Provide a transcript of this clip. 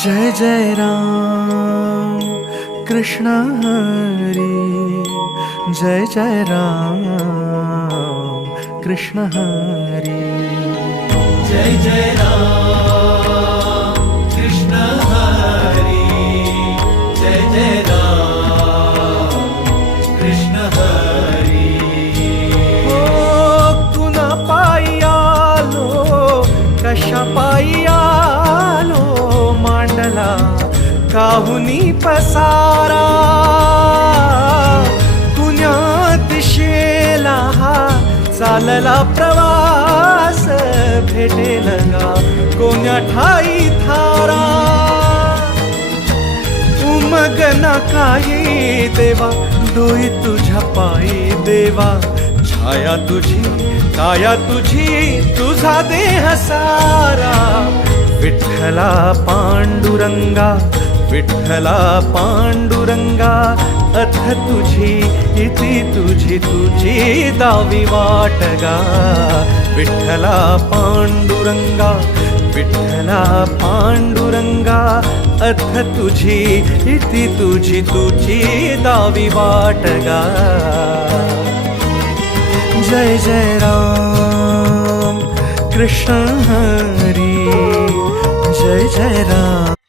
जय जय राम कृष्ण हरी, जय जय राम कृष्ण हरी, जय जय राम कृष्ण हरी, जय जय राम कृष्ण हरी। ओ कुणा पायी आलो, कशा पायी आलो, मांडला काहुनी पसारा, कुण्या दिशेला हा चालला प्रवास, भेटेल गा कोण्या ठाई थारा, उमगना काही देवा, डोई तुझ्या पायी देवा, छाया तुझी काया तुझी, तुझा देह सारा, विठ्ठला पांडुरंगा, विठ्ठला पांडुरंगा, अथ तुझी इति तुझी तुझी दावी वाटगा, विठ्ठला पांडुरंगा, विठ्ठला पांडुरंगा, अथ तुझी इति तुझी तुझी दावी वाटगा। जय जय राम कृष्ण हरी, जय जय राम।